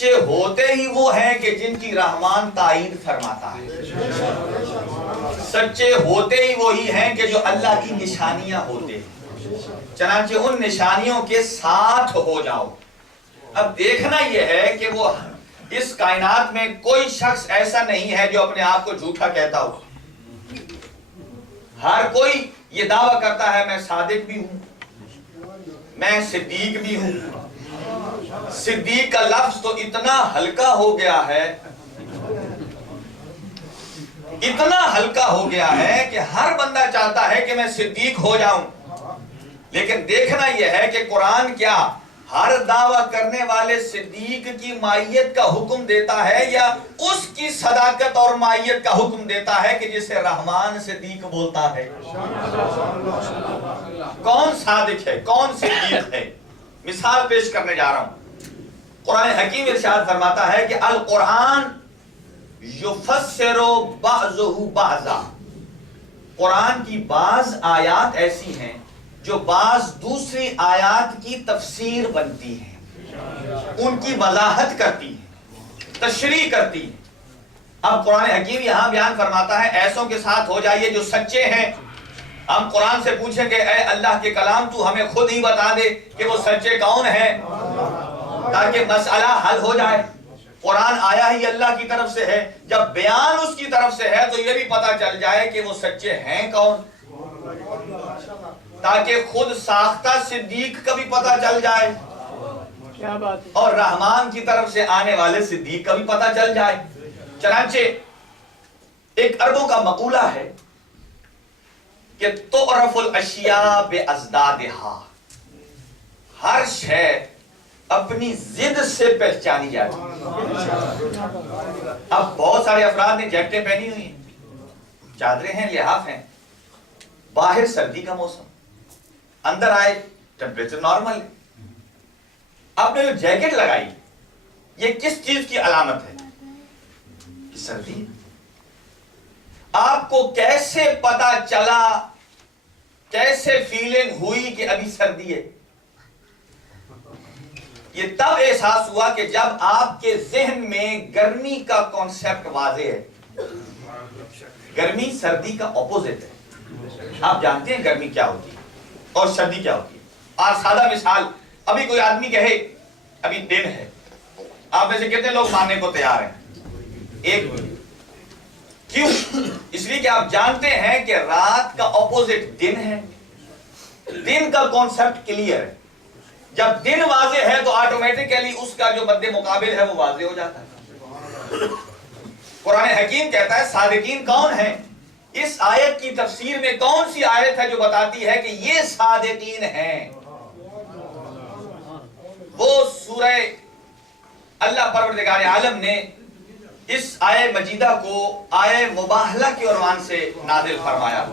سچے ہوتے ہی وہ ہیں کہ جن کی رحمان تائید فرماتا ہے، سچے ہوتے ہی وہی ہیں کہ جو اللہ کی نشانیاں ہوتے ہیں، چنانچہ ان نشانیوں کے ساتھ ہو جاؤ۔ اب دیکھنا یہ ہے کہ وہ اس کائنات میں کوئی شخص ایسا نہیں ہے جو اپنے آپ کو جھوٹا کہتا ہو۔ ہر کوئی یہ دعویٰ کرتا ہے میں صادق بھی ہوں، میں صدیق بھی ہوں۔ صدیق کا لفظ تو اتنا ہلکا ہو گیا ہے، اتنا ہلکا ہو گیا ہے کہ ہر بندہ چاہتا ہے کہ میں صدیق ہو جاؤں۔ لیکن دیکھنا یہ ہے کہ قرآن کیا ہر دعویٰ کرنے والے صدیق کی مائیت کا حکم دیتا ہے یا اس کی صداقت اور مائیت کا حکم دیتا ہے کہ جسے رحمان صدیق بولتا ہے؟ کون صادق ہے، کون صدیق ہے؟ مثال پیش کرنے جا رہا ہوں۔ قرآن حکیم ارشاد فرماتا ہے کہ القرآن یفسر بعضہ بعضا، قرآن کی بعض آیات ایسی ہیں جو بعض دوسری آیات کی تفسیر بنتی ہیں، ان کی وضاحت کرتی ہیں، تشریح کرتی ہیں۔ اب قرآن حکیم یہاں بیان فرماتا ہے ایسوں کے ساتھ ہو جائیے جو سچے ہیں۔ ہم قرآن سے پوچھیں گے اے اللہ کے کلام تو ہمیں خود ہی بتا دے کہ وہ سچے کون ہیں تاکہ مسئلہ حل ہو جائے۔ قرآن آیا ہی اللہ کی طرف سے ہے، جب بیان اس کی طرف سے ہے تو یہ بھی پتا چل جائے کہ وہ سچے ہیں کون، تاکہ خود ساختہ صدیق کا بھی پتا چل جائے اور رحمان کی طرف سے آنے والے صدیق کا بھی پتا چل جائے۔ چنانچہ ایک عربوں کا مقولہ ہے کہ تعرف الاشیاء بازدادہا، ہر شے اپنی ضد سے پہچانی جاتی ہے۔ اب بہت سارے افراد نے جیکٹیں پہنی ہوئی ہیں، چادریں ہیں، لحاف ہیں، باہر سردی کا موسم، اندر آئے ٹیمپریچر نارمل ہے۔ آپ نے جو جیکٹ لگائی یہ کس چیز کی علامت ہے؟ سردی۔ آپ کو کیسے پتا چلا، کیسے فیلنگ ہوئی کہ ابھی سردی ہے؟ یہ تب احساس ہوا کہ جب آپ کے ذہن میں گرمی کا کانسیپٹ واضح ہے۔ گرمی سردی کا اپوزٹ ہے۔ آپ جانتے ہیں گرمی کیا ہوتی ہے اور سردی کیا ہوتی ہے۔ اور سادہ مثال، ابھی کوئی آدمی کہے ابھی دن ہے، آپ میں سے کتنے لوگ ماننے کو تیار ہیں؟ ایک دن۔ کیوں؟ اس لیے کہ آپ جانتے ہیں کہ رات کا اپوزٹ دن ہے۔ دن کا کانسیپٹ کلیئر ہے۔ جب دن واضح ہے تو آٹومیٹیکلی اس کا جو مد مقابل ہے وہ واضح ہو جاتا ہے۔ قرآن حکیم کہتا ہے صادقین کون ہیں؟ اس آیت کی تفسیر میں کون سی آیت ہے جو بتاتی ہے کہ یہ صادقین ہیں؟ وہ سورہ اللہ پروردگار عالم نے اس آیہ مجیدہ کو آیہ مباہلہ کے عنوان سے نازل فرمایا۔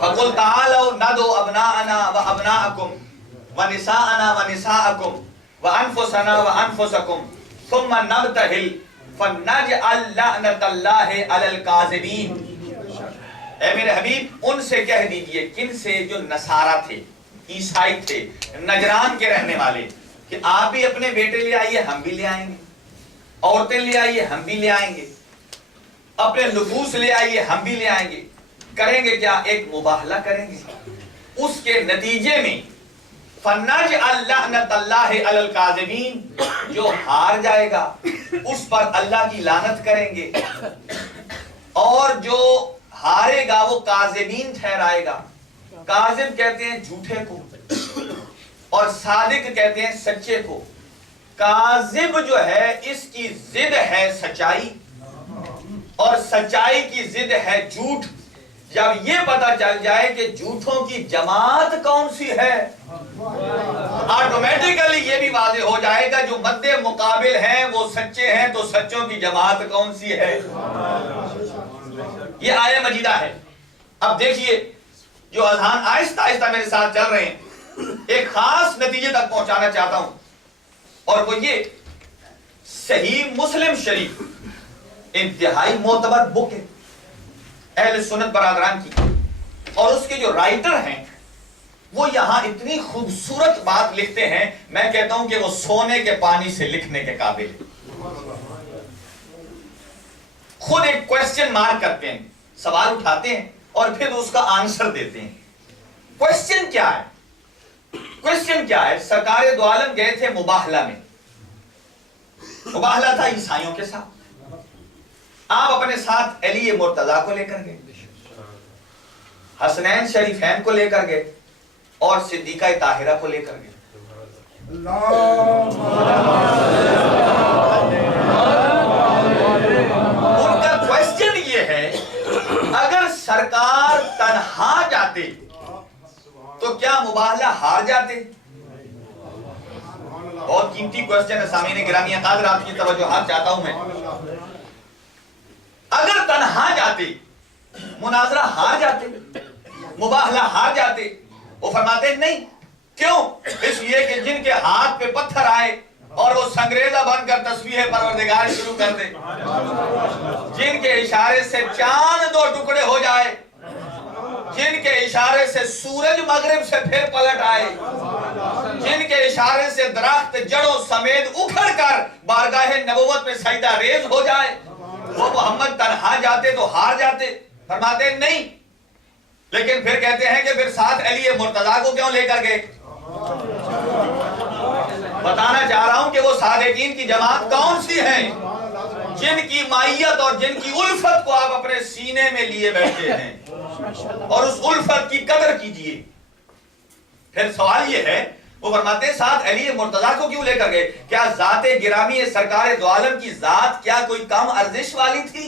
فَقُلْ تَعَالَوْا نَدْعُ أَبْنَاءَنَا وَأَبْنَاءَكُمْ وَنِسَاءَنَا وَنِسَاءَكُمْ وَأَنفُسَنَا وَأَنفُسَكُمْ ثُمَّ نَبْتَهِلْ فَنَجْعَلْ لَعْنَةَ اللَّهِ عَلَى الْكَاذِبِينَ۔ اے میرے حبیب ان سے کہہ دیجئے، کن سے؟ جو نصارہ تھے، عیسائی تھے، نجران کے رہنے والے، کہ آپ بھی اپنے بیٹے لے آئیے ہم بھی لے آئیں گے، عورتیں لے آئیے ہم بھی لے آئیں گے، اپنے نفوس لے آئیے ہم بھی لے آئیں گے۔ کریں گے کیا؟ ایک مباہلہ کریں گے۔ اس کے نتیجے میں فَنَجْعَلْ لَعْنَةَ اللَّهِ عَلَى الْكَاذِبِينَ، جو ہار جائے گا اس پر اللہ کی لعنت کریں گے، اور جو ہارے گا وہ کاذبین ٹھہرائے گا۔ کاذب کہتے ہیں جھوٹے کو، اور صادق کہتے ہیں سچے کو۔ کاذب جو ہے اس کی ضد ہے سچائی، اور سچائی کی ضد ہے جھوٹ۔ جب یہ پتا چل جائے کہ جھوٹوں کی جماعت کون سی ہے، آٹومیٹیکلی یہ بھی واضح ہو جائے گا جو مد مقابل ہیں وہ سچے ہیں تو سچوں کی جماعت کون سی ہے۔ یہ آیہ مجیدہ ہے۔ اب دیکھیے، جو اذہان آہستہ آہستہ میرے ساتھ چل رہے ہیں، ایک خاص نتیجے تک پہنچانا چاہتا ہوں، اور وہ یہ صحیح مسلم شریف انتہائی معتبر بک ہے اہل سنت برادران کی، اور اس کے جو رائٹر ہیں وہ یہاں اتنی خوبصورت بات لکھتے ہیں، میں کہتا ہوں کہ وہ سونے کے پانی سے لکھنے کے قابل ہے۔ خود ایک کویسچن مارک کرتے ہیں، سوال اٹھاتے ہیں اور پھر اس کا آنسر دیتے ہیں۔ کویسچن کیا ہے؟ کویسچن کیا ہے؟ سرکار دو عالم گئے تھے مباہلہ میں، مباہلہ تھا عیسائیوں کے ساتھ، آپ اپنے ساتھ علی مرتضیٰ کو لے کر گئے، حسنین شریفین کو لے کر گئے اور صدیقہ طاہرہ کو لے کر گئے۔ ان کا کویسچن یہ ہے، اگر سرکار تنہا جاتے تو کیا مباہلہ ہار جاتے؟ بہت قیمتی کویسچن ہے سامعین گرامی، قادر آپ کی توجہات چاہتا ہوں میں۔ اگر تنہا جاتے مناظرہ ہار جاتے، مباہلہ ہار جاتے؟ وہ فرماتے نہیں، کیوں؟ اس لیے کہ جن کے ہاتھ پہ پتھر آئے اور وہ سنگریزہ بن کر تسبیح پروردگار شروع کر دے، جن کے اشارے سے چاند دو ٹکڑے ہو جائے، جن کے اشارے سے سورج مغرب سے پھر پلٹ آئے، جن کے اشارے سے درخت جڑوں سمیت اکھڑ کر بارگاہ نبوت میں سجدہ ریز ہو جائے، وہ محمد تنہا جاتے تو ہار جاتے؟ فرماتے نہیں، لیکن پھر کہتے ہیں کہ پھر ساتھ علی مرتضیٰ کو کیوں لے کر گئے؟ بتانا چاہ رہا ہوں کہ وہ صادقین کی جماعت کون سی ہے، جن کی مائیت اور جن کی الفت کو آپ اپنے سینے میں لیے بیٹھے ہیں، اور اس الفت کی قدر کیجئے۔ پھر سوال یہ ہے، وہ فرماتے ہیں ساتھ علی مرتضیٰ کو کیوں لے کر گئے؟ کیا ذات گرامی سرکار دو عالم کی ذات کیا کوئی کم ارزش والی تھی؟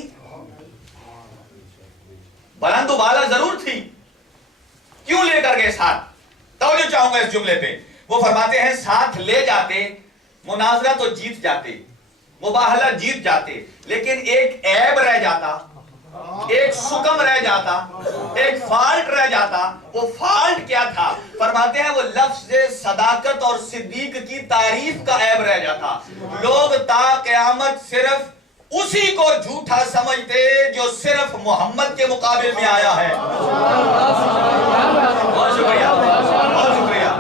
بلند و بالا ضرور تھی، کیوں لے کر گئے ساتھ؟ توجہ چاہوں گا اس جملے پہ۔ وہ فرماتے ہیں ساتھ لے جاتے، مناظرہ تو جیت جاتے، مباہلہ جیت جاتے، لیکن ایک عیب رہ جاتا، ایک شکم رہ جاتا، ایک فالٹ رہ جاتا۔ وہ فالٹ کیا تھا؟ فرماتے ہیں وہ لفظ صداقت اور صدیق کی تعریف کا عیب رہ جاتا۔ لوگ تا قیامت صرف اسی کو جھوٹا سمجھتے جو صرف محمد کے مقابل میں آیا ہے۔ بہت شکریہ، بہت شکریہ۔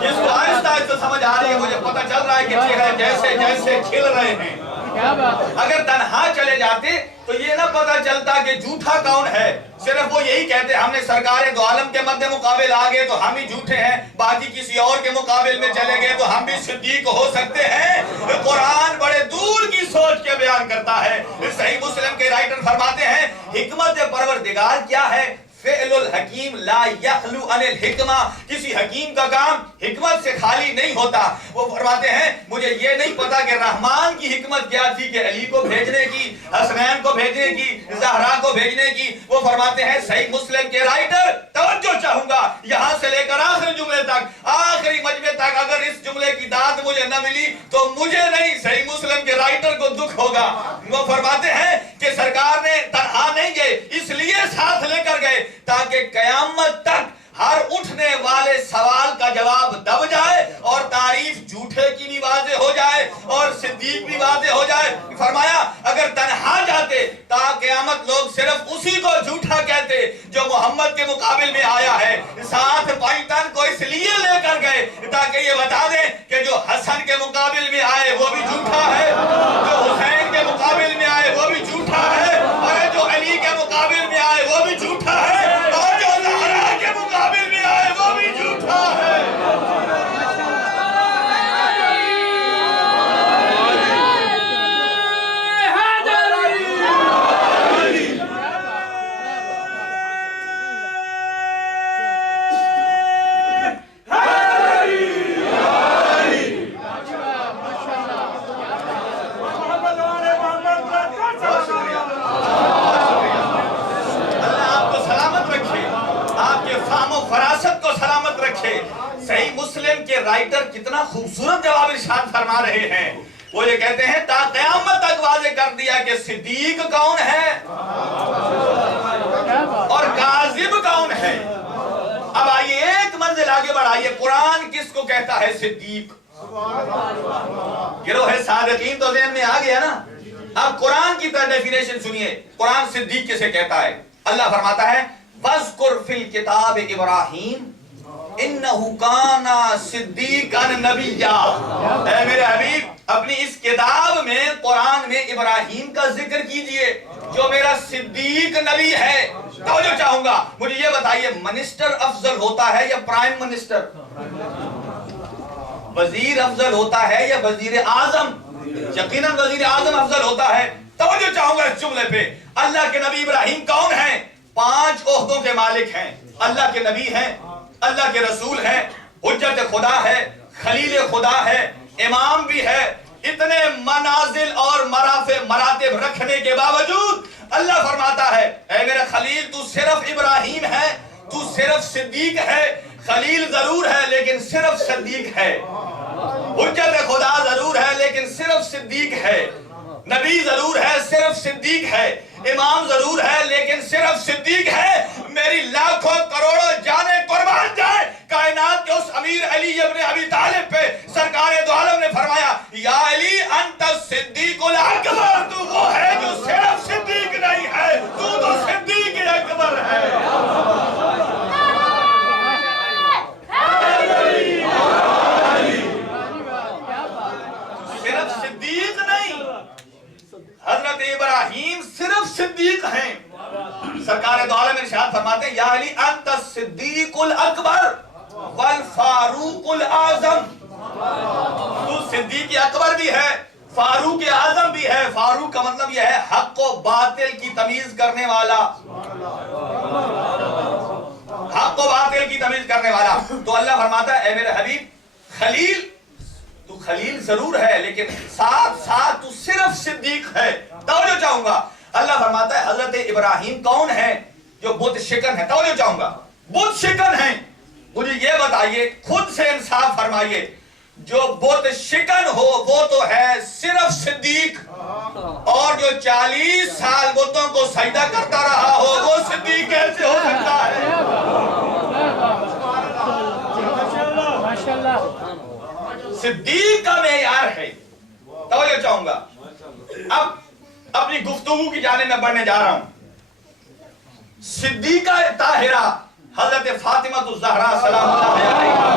جس کو آہستہ آہستہ سمجھ آ رہی ہے، مجھے پتہ چل رہا ہے کہ چہرے جیسے جیسے کھل رہے ہیں۔ اگر تنہا چلے جاتے تو یہ نہ پتہ چلتا کہ جھوٹا کون ہے، صرف وہ یہی کہتے ہم نے سرکار دو عالم کے مد مقابل آ گئے تو ہم ہی جھوٹے ہیں، باقی کسی اور کے مقابل میں چلے گئے تو ہم بھی صدیق ہو سکتے ہیں۔ قرآن بڑے دور کی سوچ کے بیان کرتا ہے۔ صحیح مسلم کے رائٹر فرماتے ہیں حکمت پروردگار کیا ہے؟ فعل الحکیم لا یخلو عن الحکمہ، کسی حکیم کا کام حکمت سے خالی نہیں ہوتا۔ وہ فرماتے ہیں مجھے یہ نہیں پتا کہ رحمان کی حکمت کیا تھی کہ علی کو بھیجنے کی، حسنین کو بھیجنے کی، زہرا کو بھیجنے کی۔ وہ فرماتے ہیں صحیح مسلم کے رائٹر، توجہ چاہوں گا یہاں سے لے کر آخری جملے تک، آخری مجمع تک، اگر اس جملے کی داد مجھے نہ ملی تو مجھے نہیں صحیح مسلم کے رائٹر کو دکھ ہوگا۔ وہ فرماتے ہیں کہ سرکار نے تنہا نہیں گئے، اس لیے ساتھ لے کر گئے تاکہ قیامت تک ہر اٹھنے والے سوال کا جواب دب جائے اور تعریف جھوٹے کی بھی واضح ہو جائے اور صدیق بھی واضح ہو جائے۔ فرمایا اگر تنہا جاتے تا قیامت لوگ صرف اسی کو جھوٹا کہتے جو محمد کے مقابل میں آیا ہے۔ ساتھ پائتن کو اس لیے لے کر گئے تاکہ یہ بتا دیں کہ جو حسن کے مقابل میں آئے وہ بھی جھوٹا ہے، جو حسین کے مقابل میں آئے وہ بھی جھوٹا ہے، اور جو علی کے مقابل میں آئے وہ بھی جھوٹا ہے، اور جو زہرا کے مقابل میں آئے وہ بھی جھوٹا ہے۔ صحیح مسلم کے رائٹر کتنا خوبصورت جواب ارشاد فرما رہے ہیں۔ وہ یہ کہتے ہیں تا قیامت تک واضح کر دیا کہ صدیق کون ہے اور کاذب کون ہے۔ اب آئیے ایک منزل آگے بڑھائیے، قرآن کس کو کہتا ہے صدیق؟ گروہ صادقین تو ذہن میں آ گیا نا۔ اب قرآن کی طرح ڈیفینیشن سنیے، قرآن صدیق کسے کہتا ہے؟ اللہ فرماتا ہے وَاذْكُرْ فِي الْكِتَابِ إِبْرَاهِيمَ انہو کانا صدیقاً نبیّا، اے میرے حبیب اپنی اس کتاب میں قرآن میں ابراہیم کا ذکر کیجئے جو میرا صدیق نبی ہے۔ توجہ چاہوں گا، مجھے یہ بتائیے منسٹر افضل ہوتا ہے یا پرائم منسٹر؟ وزیر افضل ہوتا ہے یا وزیر اعظم؟ یقیناً وزیر اعظم افضل ہوتا ہے۔ توجہ چاہوں گا اس جملے پہ، اللہ کے نبی ابراہیم کون ہیں؟ 5 عہدوں کے مالک ہیں، اللہ کے نبی ہیں، اللہ کے رسول ہیں، حجت خدا ہے، خلیل خدا ہے، امام بھی ہے۔ اتنے منازل اور مراتب رکھنے کے باوجود اللہ فرماتا ہے اے میرے خلیل تو صرف ابراہیم ہے، تو صرف صدیق ہے۔ خلیل ضرور ہے لیکن صرف صدیق ہے، حجت خدا ضرور ہے لیکن صرف صدیق ہے، نبی ضرور ہے صرف صدیق ہے، امام ضرور ہے لیکن صرف صدیق ہے۔ میری لاکھوں کروڑوں جانیں قربان جائے کائنات کے اس امیر علی ابن ابی طالب پہ سرکار دو عالم نے فرمایا یا علی انت الصدیق الاکبر، تو وہ ہے جو صرف صدیق نہیں ہے، تو صدیق اکبر ہے۔ صرف صدیق نہیں، حضرت ابراہیم صرف صدیق ہیں۔ سرکار دو عالم ارشاد فرماتے ہیں یا علی انت الصدیق الاکبر والفاروق الاعظم، تو صدیق اکبر بھی ہے، فاروق اعظم بھی ہے۔ فاروق کا مطلب یہ ہے حق و باطل کی تمیز کرنے والا، حق و باطل کی تمیز کرنے والا۔ تو اللہ فرماتا ہے اے میرے حبیب خلیل تو خلیل ضرور ہے لیکن ساتھ ساتھ تو صرف صدیق ہے۔ توجہ چاہوں گا، اللہ فرماتا ہے حضرت ابراہیم کون ہے؟ جو بت شکن ہے۔ توجہ چاہوں گا، بت شکن ہیں۔ مجھے یہ بتائیے، خود سے انصاف فرمائیے، جو بت شکن ہو وہ تو ہے صرف صدیق، اور جو 40 سال بتوں کو سجدہ کرتا رہا ہو وہ صدیق کیسے ہو سکتا ہے؟ صدیق کا معیار ہے۔ توجہ چاہوں گا، اب اپنی گفتگو کی جانب میں بڑھنے جا رہا ہوں۔ صدیقہ طاہرہ حضرت فاطمہ الزہرا سلام اللہ علیہا،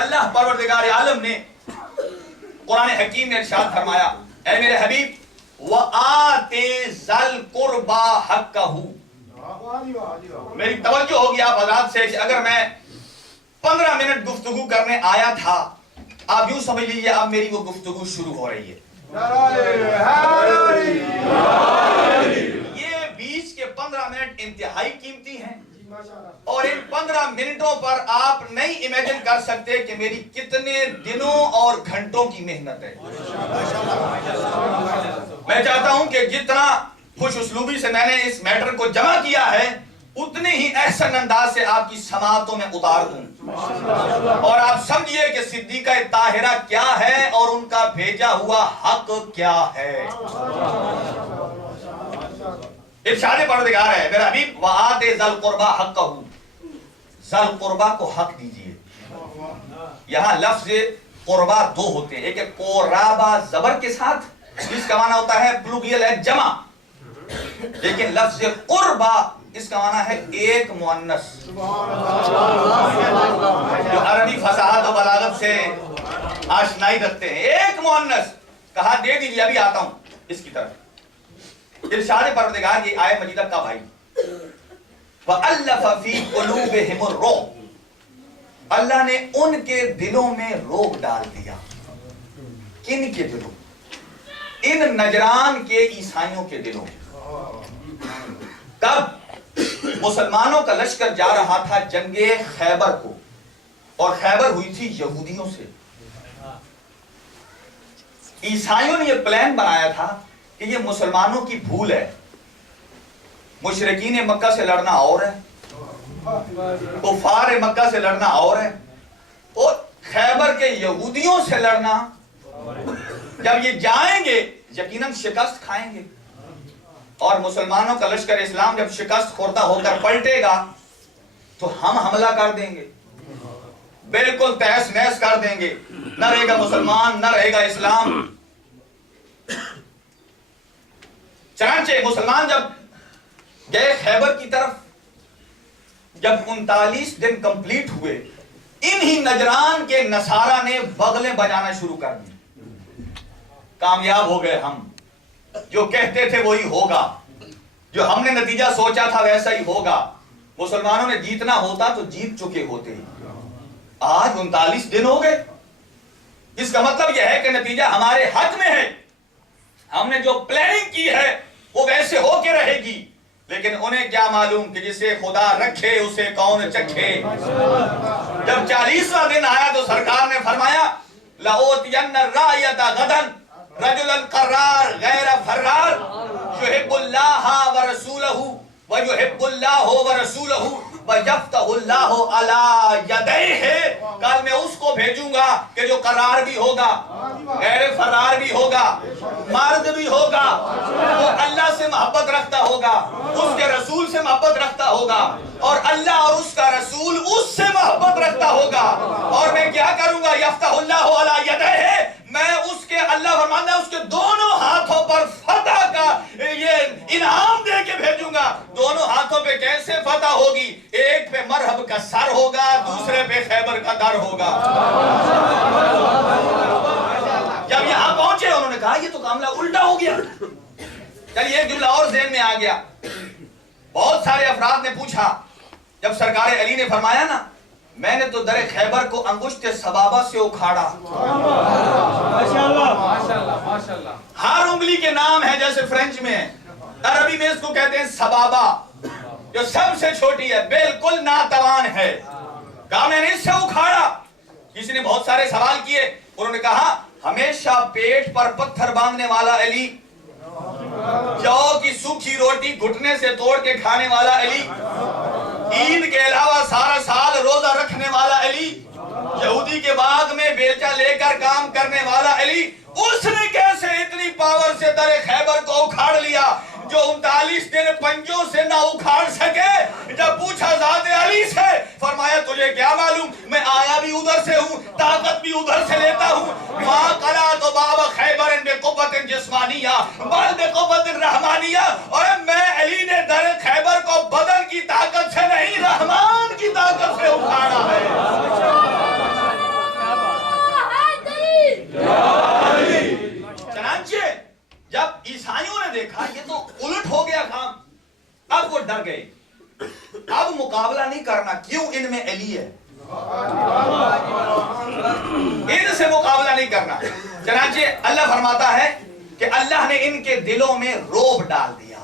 اللہ پروردگار عالم نے قرآن حکیم میں ارشاد فرمایا اے میرے حبیب وَآتِ ذَا الْقُرْبَى حَقَّهُ۔ میری توجہ ہوگی آپ حضرات سے کہ اگر میں 15 منٹ گفتگو کرنے آیا تھا، آپ یوں سمجھ لیجئے اب میری وہ گفتگو شروع ہو رہی ہے۔ یہ بیچ کے 15 منٹ انتہائی قیمتی ہیں، اور ان 15 منٹوں پر آپ نہیں امیجن کر سکتے کہ میری کتنے دنوں اور گھنٹوں کی محنت ہے۔ میں چاہتا ہوں کہ جتنا خوش اسلوبی سے میں نے اس میٹر کو جمع کیا ہے اتنے ہی احسن انداز سے آپ کی سماعتوں میں اتار دوں، اور آپ سمجھیے کہ صدیقہ طاہرہ کیا ہے اور ان کا بھیجا ہوا حق کیا ہے۔ ارشاد پروردگار ہے میرا حبیب وَآتِ ذَا الْقُرْبَى حَقَّهُ، ذَا الْقُرْبَى کو حق دیجئے۔ یہاں لفظ قربہ 2 ہوتے ہیں، ایک ہے قرابہ زبر کے ساتھ، اس کا معنی ہوتا ہے پلوگیل ہے جمع، لیکن لفظ قربہ اس کا معنی ہے ایک مؤنث۔ جو عربی فصاحت و بلاغت سے آشنائی رکھتے ہیں، ایک مؤنث کہا دے دیجیے، ابھی آتا ہوں اس کی طرف۔ ارشاد پروردگار یہ آیت مجیدہ کا بھائی وَأَلَّفَ فِي قُلُوبِهِمُ الرُّعْبَ، اللہ نے ان کے دلوں میں روب ڈال دیا۔ کن کے دلوں؟ ان نجران کے عیسائیوں کے دلوں میں۔ تب مسلمانوں کا لشکر جا رہا تھا جنگ خیبر کو، اور خیبر ہوئی تھی یہودیوں سے۔ عیسائیوں نے یہ پلان بنایا تھا کہ یہ مسلمانوں کی بھول ہے، مشرکین مکہ سے لڑنا اور ہے، کفار مکہ سے لڑنا اور ہے، اور خیبر کے یہودیوں سے لڑنا، جب یہ جائیں گے یقیناً شکست کھائیں گے، اور مسلمانوں کا لشکر اسلام جب شکست خوردہ ہو کر پلٹے گا تو ہم حملہ کر دیں گے، بالکل تہس نہس کر دیں گے، نہ رہے گا مسلمان نہ رہے گا اسلام۔ چنانچہ مسلمان جب گئے خیبر کی طرف. جب 39 دن کمپلیٹ ہوئے, انہی نجران کے نصارہ نے بغلیں بجانا شروع کر دی. کامیاب ہو گئے ہم, جو کہتے تھے وہی ہوگا, جو ہم نے نتیجہ سوچا تھا ویسا ہی ہوگا. مسلمانوں نے جیتنا ہوتا تو جیت چکے ہوتے. آج 39 دن ہو گئے. اس کا مطلب یہ ہے کہ نتیجہ ہمارے حق میں ہے. ہم نے جو پلاننگ کی ہے وہ ویسے ہو کے رہے گی. لیکن انہیں کیا معلوم کہ جسے خدا رکھے اسے کون چکھے. جب 40واں دن آیا تو سرکار نے فرمایا لَأُوتِيَنَّ الرَّائِيَةَ غَدًا رَجُلًا قَرَّارٍ غَيْرَ فَرَّارٍ يُحِبُّ اللَّهَ وَرَسُولَهُ وَيُحِبُّ اللَّهُ وَرَسُولَهُ وَيَفْتَحُ اللَّهُ عَلَى يَدَيْهِ. کل میں اس کو بھیجوں گا کہ جو قرار بھی ہوگا, غیر فرار بھی ہوگا, مرد بھی ہوگا, وہ اللہ سے محبت رکھتا ہوگا, اس کے رسول سے محبت رکھتا ہوگا, اور اللہ اور اس کا رسول اس سے محبت رکھتا ہوگا. اور میں کیا کروں گا؟ یفتح اللہ علی یدیہ, میں اس کے, اللہ فرماتا ہے اس کے دونوں ہاتھوں پر فتح کا یہ انعام دے کے بھیجوں گا. دونوں ہاتھوں پہ کیسے فتح ہوگی؟ ایک پہ مرحب کا سر ہوگا, دوسرے پہ خیبر کا در ہوگا. جب یہاں پہنچے انہوں نے کہا یہ تو معاملہ الٹا ہو گیا. چلیے ایک جملہ اور ذہن میں آ گیا. بہت سارے افراد نے پوچھا, جب سرکار علی نے فرمایا نا میں نے تو در خیبر کو انگشت سبابہ سے اکھاڑا. ہر انگلی کے نام ہے, جیسے فرینچ میں, عربی میں اس کو کہتے ہیں سبابہ, جو سب سے چھوٹی ہے, بالکل ناتوان ہے. کہا میں نے اس سے اکھاڑا. کسی نے بہت سارے سوال کیے. انہوں نے کہا ہمیشہ پیٹ پر پتھر باندھنے والا علی, جو کی سوکھی روٹی گھٹنے سے توڑ کے کھانے والا علی, عید کے علاوہ سارا سال روزہ رکھنے والا علی, یہودی کے باغ میں بیلچہ لے کر کام کرنے والا علی, اس نے کیسے اتنی پاور سے در خیبر کو اکھاڑ لیا جو 39 دن پنجوں سے نہ اکھاڑ سکے. جب پوچھا ذات علی سے, فرمایا تجھے کیا معلوم, میں آیا بھی ادھر سے ہوں, طاقت بھی ادھر سے لیتا ہوں. ما قلعت باب خیبر بقوت جسمانیہ بل بقوت رحمانیہ. اور میں علی نے در خیبر کو بدن کی طاقت سے نہیں, رحمان کی طاقت سے اکھاڑا ہے. چنانچہ جب عیسائیوں نے دیکھا یہ تو الٹ ہو گیا کام, اب وہ ڈر گئے. اب مقابلہ نہیں کرنا, کیوں ان میں علی ہے, ان سے مقابلہ نہیں کرنا. چنانچہ اللہ فرماتا ہے کہ اللہ نے ان کے دلوں میں روب ڈال دیا.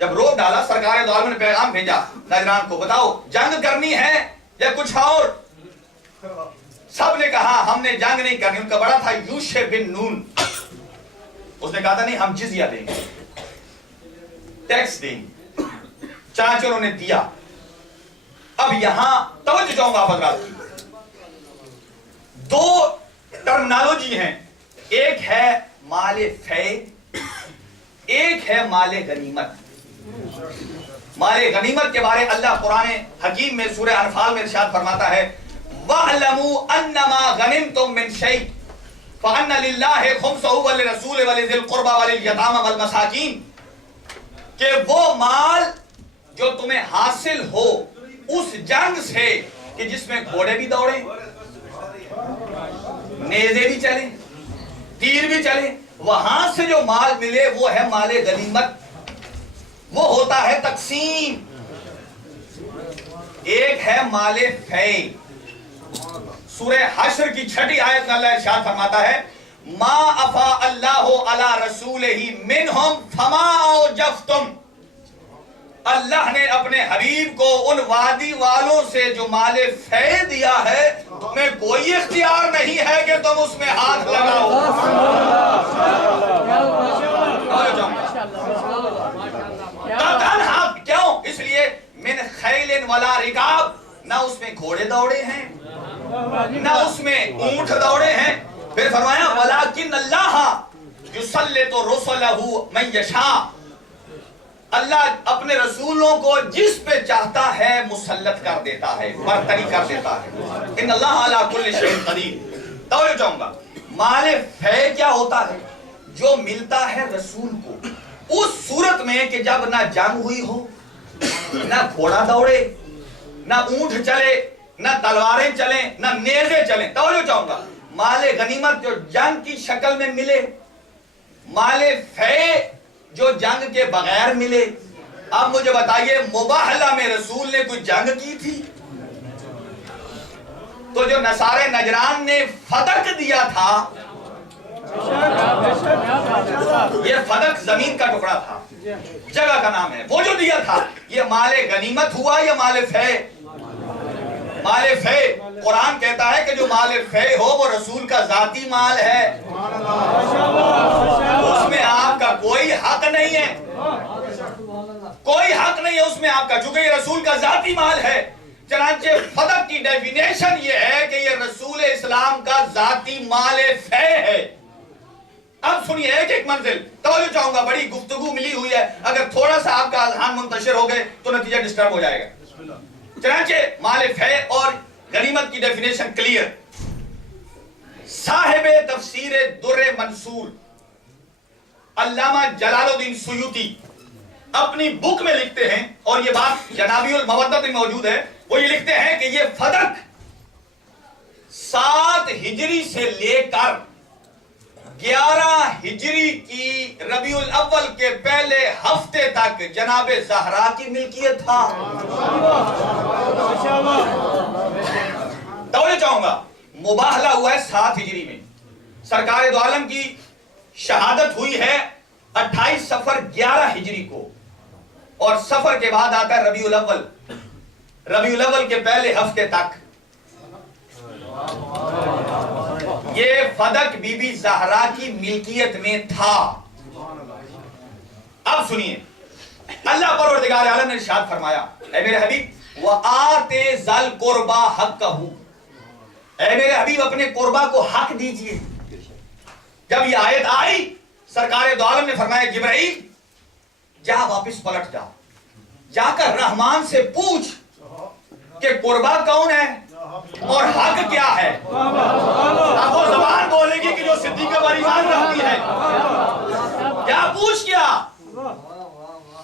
جب روب ڈالا, سرکار دو عالم نے پیغام بھیجا نجران کو, بتاؤ جنگ کرنی ہے یا کچھ اور. سب نے کہا ہم نے جنگ نہیں کرنی. ان کا بڑا تھا یوشع بن نون, اس نے کہا تھا نہیں ہم جزیہ دیں گے, ٹیکس دیں گے. چنانچہ انہوں نے دیا. اب یہاں توجہ چاہوں گا آپ حضرات کی, دو ٹرمنالوجی ہیں, ایک ہے مال فے, ایک ہے مال غنیمت. مال غنیمت کے بارے اللہ قرآن حکیم میں سورہ انفال میں ارشاد فرماتا ہے وَاعْلَمُوا أَنَّمَا غَنِمْتُم مِّن شَيْءٍ فَأَنَّ لِلَّهِ خُمُسَهُ وَلِلرَّسُولِ وَلِذِي الْقُرْبَى وَلِلْيَتَامَى وَالْمَسَاكِينِ, کہ وہ مال جو تمہیں حاصل ہو اس جنگ سے کہ جس میں گھوڑے بھی دوڑیں, نیزے بھی چلیں, تیر بھی چلیں, وہاں سے جو مال ملے وہ ہے مال غنیمت. وہ ہوتا ہے تقسیم. ایک ہے مال فے. سورہ حشر کی 6 آیت میں اللہ ارشاد فرماتا ہے ما افاء اللہ علی رسولہ منہم فما اوجفتم. اللہ نے اپنے حبیب کو ان وادی والوں سے جو مال فے دیا ہے, تمہیں کوئی اختیار نہیں ہے کہ تم اس میں ہاتھ لگاؤ. کیوں؟ اس لیے من خیل ولا رکاب, نہ اس میں گھوڑے دوڑے ہیں نہ اس میں اونٹ دوڑے ہیں. پھر فرمایا ولیکن اللہ یسلط رسلہ من یشاء, اللہ اپنے رسولوں کو جس پہ چاہتا ہے مسلط کر دیتا ہے, برتری کر دیتا ہے. ان اللہ علی کل شیء قدیر. توجہ چاہوں گا, مال فے کیا ہوتا ہے؟ جو ملتا ہے رسول کو اس صورت میں کہ جب نہ جنگ ہوئی ہو، نہ گھوڑا دوڑے، نہ اونٹ چلے، نہ تلواریں چلیں، نہ نیزے چلیں، توجہ چاہوں گا، مال غنیمت جو جنگ کی شکل میں ملے، مال فے جو جنگ کے بغیر ملے. اب مجھے بتائیے مباہلہ میں رسول نے کوئی جنگ کی تھی؟ تو جو نصارے نجران نے فدق دیا تھا، یہ فدق زمین کا ٹکڑا تھا، جگہ کا نام ہے، وہ جو دیا تھا یہ مال غنیمت ہوا یا مال فے؟ مال فے. قرآن کہتا ہے کہ جو مال فے ہو وہ رسول کا ذاتی مال ہے، اس میں آپ کا کوئی حق نہیں ہے، کوئی حق نہیں ہے اس میں آپ کا، چونکہ یہ رسول کا ذاتی مال ہے. چنانچہ فدق کی ڈیفینیشن یہ ہے کہ یہ رسول اسلام کا ذاتی مال فے ہے. اب سنیے ایک منزل، توجہ چاہوں گا، بڑی گفتگو ملی ہوئی ہے، اگر تھوڑا سا آپ کا اذہان منتشر ہو گئے تو نتیجہ ڈسٹرب ہو جائے گا. چنانچہ مال فے اور غنیمت کی ڈیفینیشن کلیئر. صاحب تفسیر در منصور علامہ جلال الدین سیوطی اپنی بک میں لکھتے ہیں، اور یہ بات جنابی المودت میں موجود ہے، وہ یہ لکھتے ہیں کہ یہ فدق 7 ہجری سے لے کر 11 ہجری کی ربیع الاول کے پہلے ہفتے تک جناب زہرا کی ملکیت تھا. توجہ چاہوں گا، مباہلہ ہوا ہے 7 ہجری میں، سرکار دو عالم کی شہادت ہوئی ہے 28 صفر 11 ہجری کو، اور سفر کے بعد آتا ہے ربیع الاول، ربیع الاول کے پہلے ہفتے تک یہ فدق بی بی زہرا کی ملکیت میں تھا. اب سنیے، اللہ پروردگار عالم نے ارشاد فرمایا، اے میرے حبیب وَآتِ ذَا الْقُرْبَى حَقَّهُ، اے میرے حبیب اپنے قربا کو حق دیجئے. جب یہ آیت آئی سرکار دو عالم نے فرمایا جبرائیل جا واپس پلٹ جا، جا کر رحمان سے پوچھ کہ قربا کون ہے اور حق کیا ہے. اب وہ زبان بولے گی کہ جو صدیقہ پر ایمان رکھتی ہے. کیا پوچھ کیا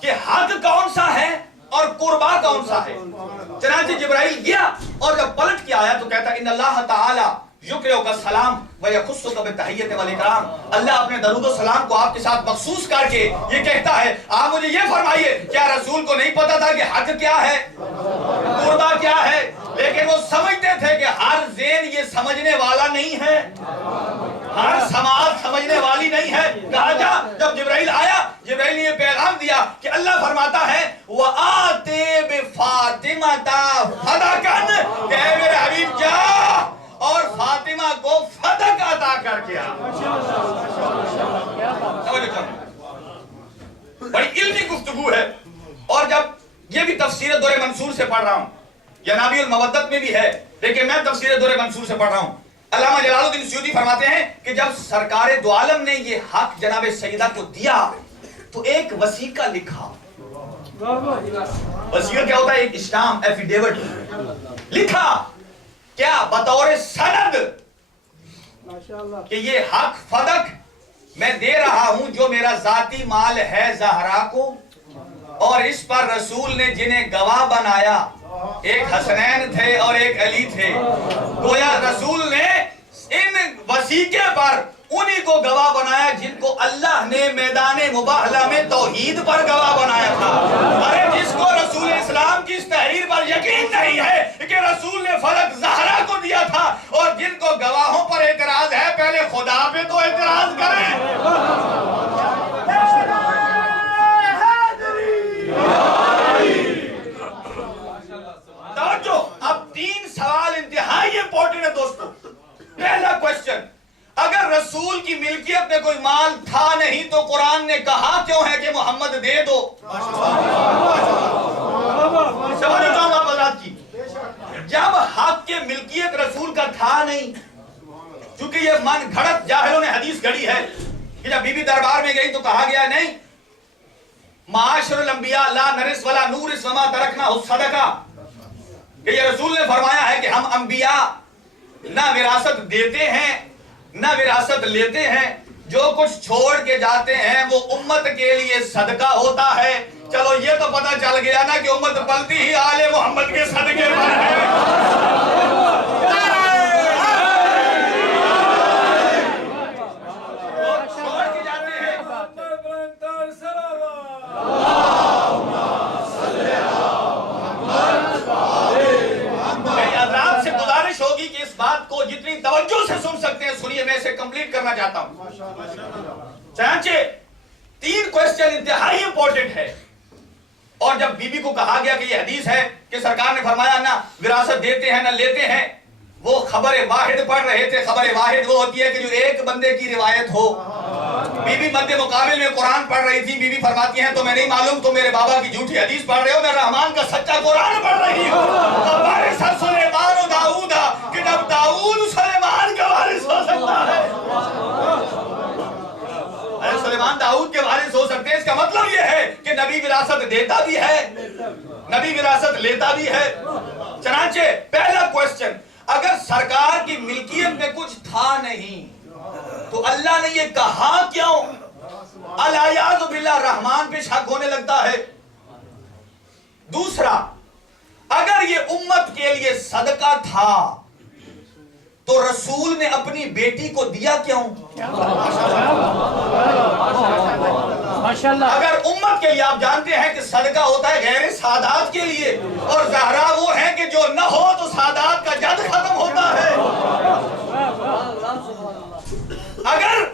کہ حق کون سا ہے اور قربا کون سا ہے. چنانچہ جبرائیل گیا اور جب پلٹ کے آیا تو کہتا ان اللہ تعالی یقرئک السلام ویخصک بالتحیۃ والاکرام، اللہ اپنے درود و سلام کو آپ کے ساتھ مخصوص کر کے یہ کہتا ہے آپ مجھے یہ فرمائیے کیا رسول کو نہیں پتا تھا کہ حق کیا ہے، قربا کیا ہے؟ لیکن وہ سمجھتے تھے کہ ہر ذہن یہ سمجھنے والا نہیں ہے، ہر سماعت سمجھنے والی نہیں ہے. کہا جا، جب جبرائیل آیا جبرائیل نے یہ پیغام دیا کہ اللہ فرماتا ہے وَآتِ بِفَاطِمَةَ فَدَقًا، کہ اے میرے حبیب جا اور فاطمہ کو فدق عطا کر کے آ. بڑی علمی گفتگو ہے. اور جب یہ بھی تفسیر در منصور سے پڑھ رہا ہوں، جنابی المودت میں بھی ہے، لیکن میں تفسیر در منصور سے پڑھ رہا ہوں. علامہ جلال الدین سیوطی فرماتے ہیں کہ جب سرکار دو عالم نے یہ حق جناب سیدہ کو دیا تو ایک وثیقہ لکھا. وثیقہ کیا ہوتا ہے؟ ایک اسٹامپ، ایفیڈیوٹ لکھا، کیا بطور سند کہ یہ حق فدق میں دے رہا ہوں جو میرا ذاتی مال ہے زہرا کو، اور اس پر رسول نے جنہیں گواہ بنایا ایک حسنین تھے اور ایک علی تھے. گویا رسول نے ان وثیقے پر انہی کو گواہ بنایا جن کو اللہ نے میدان مباہلہ میں توحید پر گواہ بنایا تھا. ارے جس کو رسول اسلام کی اس تحریر پر یقین نہیں ہے کہ رسول نے فدق زہرا کو دیا تھا، اور جن کو گواہوں پر اعتراض ہے پہلے خدا پہ تو اعتراض کریں. توجہ، اب 3 سوال انتہائی امپورٹنٹ ہے دوستو. پہلا کوشچن، اگر رسول کی ملکیت میں کوئی مال تھا نہیں تو قرآن نے کہا کیوں ہے کہ محمد دے دو؟ سمجھو چاہوں گا بذات کی. جب حق کے ملکیت رسول کا تھا نہیں، چونکہ یہ من گھڑت جاہلوں نے حدیث گھڑی ہے کہ جب بی بی دربار میں گئی تو کہا گیا نہیں معاشر الانبیاء لا نرث ولا نورث وما ترکنا الصدقہ، کہ یہ رسول نے فرمایا ہے کہ ہم انبیاء نہ وراثت دیتے ہیں نہ وراثت لیتے ہیں، جو کچھ چھوڑ کے جاتے ہیں وہ امت کے لیے صدقہ ہوتا ہے. چلو یہ تو پتہ چل گیا نا کہ امت پلتی ہی آل محمد کے صدقے پر ہے. بات کو جتنی توجہ سے سن سکتے ہیں سنیے. میں اسے کمپلیٹ کرنا چاہتا ہوں. چنانچہ 3 کوسچن انتہائی امپورٹنٹ ہے. اور جب بی بی کو کہا گیا کہ یہ حدیث ہے کہ سرکار نے فرمایا نہ وراثت دیتے ہیں نہ لیتے ہیں, وہ خبر واحد پڑھ رہے تھے. خبر واحد وہ ہوتی ہے کہ جو ایک بندے کی روایت ہو. بی بی مد مقابل میں قرآن پڑھ رہی تھی. بی بی فرماتی ہیں تو میں نہیں معلوم تم میرے بابا کی جھوٹی حدیث پڑھ رہے ہو, میں رحمان کا سچا قرآن پڑھ رہی ہوں. ہمارے سر سلیمان و داؤد کہ جب داؤد سلیمان کا وارث ہو سکتا ہے, سلیمان داؤد کے وارث ہو سکتے ہیں, اس کا مطلب یہ ہے کہ نبی وراثت دیتا بھی ہے, نبی وراثت لیتا بھی ہے. چنانچہ پہلا کوسچن, اگر سرکار کی ملکیت میں کچھ تھا نہیں تو اللہ نے یہ کہا کیوں؟ الیاذ باللہ رحمان پہ شک ہونے لگتا ہے. دوسرا, اگر یہ امت کے لیے صدقہ تھا تو رسول نے اپنی بیٹی کو دیا کیوں؟ اگر امت کے لیے آپ جانتے ہیں کہ صدقہ ہوتا ہے غیر سادات کے لیے, اور زہرا وہ ہیں کہ جو نہ ہو تو سادات کا جد ختم ہوتا ہے. اگر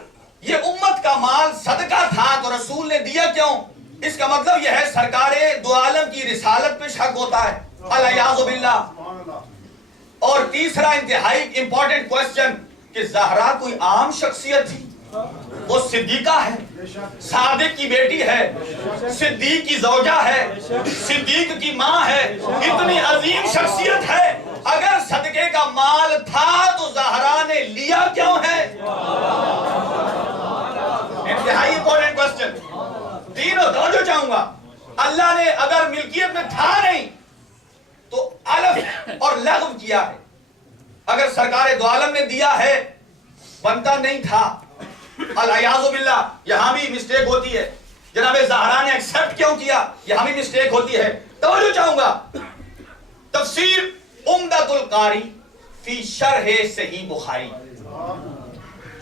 یہ امت کا مال صدقہ تھا تو رسول نے دیا کیوں؟ اس کا مطلب یہ ہے سرکار دو عالم کی رسالت پہ شک ہوتا ہے. الیاذ باللہ. اور تیسرا انتہائی امپورٹنٹ کوسچن کہ زہرا کوئی عام شخصیت تھی, وہ صدیقہ ہے, صادق کی بیٹی ہے, صدیق کی زوجہ ہے, صدیق کی ماں ہے, اتنی عظیم شخصیت ہے. اگر صدقے کا مال تھا تو زہرا نے لیا کیوں ہے؟ انتہائی امپورٹنٹ کوسچن. تینوں توجہ چاہوں گا. اللہ نے اگر ملکیت میں تھا نہیں تو الف اور لغو کیا ہے. اگر سرکار دو عالم نے دیا ہے, بنتا نہیں تھا. الیاذ باللہ. یہاں بھی مسٹیک ہوتی ہے. جناب زہرا نے ایکسپٹ کیوں کیا, یہاں بھی مسٹیک ہوتی ہے. توجہ چاہوں گا. تفسیر عمدۃ القاری فی شرح صحیح بخاری,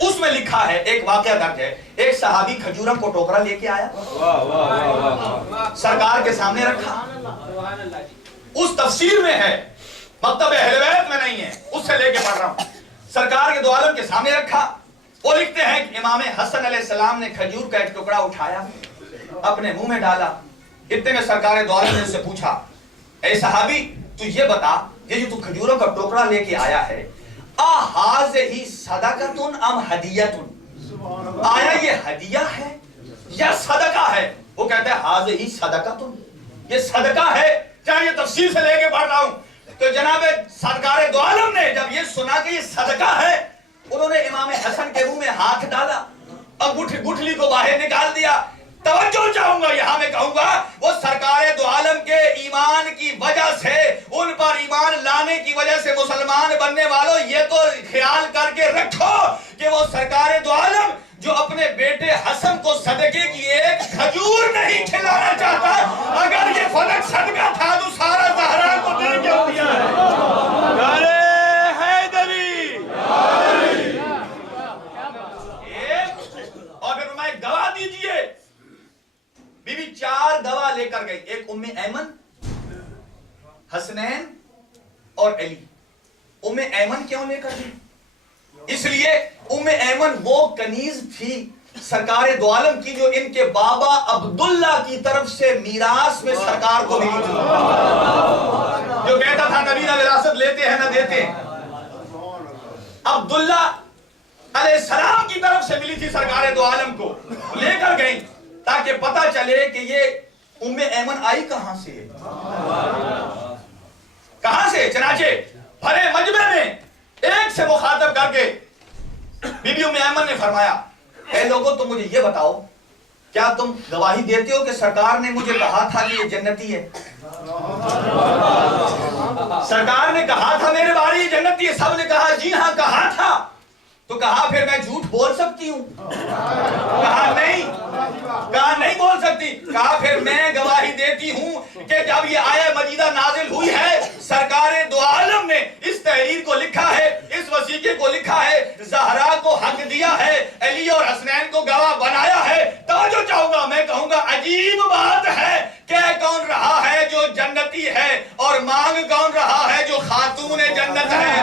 اس میں لکھا ہے, ایک واقعہ درج ہے. ایک صحابی کھجورم کو ٹوکرا لے کے آیا, سرکار کے سامنے رکھا. اس تفسیر میں ہے, مکتب اہل بیت میں نہیں ہے, اس سے لے کے پڑھ رہا ہوں. سرکار کے دو عالم کے سامنے رکھا. وہ لکھتے ہیں کہ امام حسن علیہ السلام نے کھجور کا ایک ٹکڑا اٹھایا, اپنے منہ میں ڈالا. اتنے میں سرکار دو عالم نے اس سے پوچھا, اے صحابی تو یہ بتا, یہ جو تو کھجوروں کا ٹکڑا لے کے آیا ہے, اہذہ صدقۃ ام ہدیۃ, آیا یہ ہدیہ ہے یا صدقہ ہے؟ وہ کہتا ہے ہذہ صدقۃ, یہ صدقہ ہے. چاہے یہ تفسیر سے لے کے پڑھ رہا ہوں. تو جناب سرکار دو عالم نے جب یہ سنا کہ یہ صدقہ ہے, انہوں نے امام حسن کے منہ میں ہاتھ ڈالا, اب گٹھلی کو باہر نکال دیا. توجہ چاہوں گا, یہاں میں کہوں گا وہ سرکار دو عالم کے ایمان کی وجہ سے, ان پر ایمان لانے کی وجہ سے مسلمان بننے والوں یہ تو خیال کر کے رکھو کہ وہ سرکار دو عالم جو اپنے بیٹے حسن کو صدقے کی ایک کھجور نہیں کھلانا چاہتا, اگر یہ فلک صدقہ تھا تو سارا زہرا کو دے کیوں دیا ہے؟ اور پھر میں ایک گواہ دیجئے. بی بی 4 گواہ لے کر گئی, ایک ام ایمن, حسنین اور علی. ام ایمن کیوں لے کر گئی؟ اس لیے ام ایمن وہ کنیز تھی سرکار دو عالم کی جو ان کے بابا عبداللہ کی طرف سے میراث میں سرکار کو ملی تھی, جو کہتا تھا نبی نہ وراثت لیتے ہیں نہ دیتے. عبداللہ علیہ السلام کی طرف سے ملی تھی سرکار دو عالم کو, لے کر گئی تاکہ پتہ چلے کہ یہ ام ایمن آئی کہاں سے ہے, کہاں سے. چنانچہ بھرے مجمع میں ایک سے مخاطب کر کے بی بی ام ایمن نے فرمایا, اے لوگوں تم مجھے یہ بتاؤ, کیا تم گواہی دیتے ہو کہ سرکار نے مجھے کہا تھا کہ یہ جنتی ہے؟ سرکار نے کہا تھا میرے بارے یہ جنتی ہے. سب نے کہا جی ہاں کہا تھا. تو کہا پھر میں جھوٹ بول سکتی ہوں؟ کہا نہیں بول سکتی. کہا پھر میں گواہی دیتی ہوں کہ جب یہ آیہ مجیدہ نازل ہوئی ہے سرکار دو عالم نے اس تحریر کو لکھا ہے, اس وثیقے کو لکھا ہے, زہرا کو حق دیا ہے, علی اور حسنین کو گواہ بنایا ہے. توجہ چاہوں گا, میں کہوں گا عجیب بات ہے, کہہ کون رہا ہے جو جنتی ہے اور مانگ کون رہا ہے جو خاتون جنت ہے.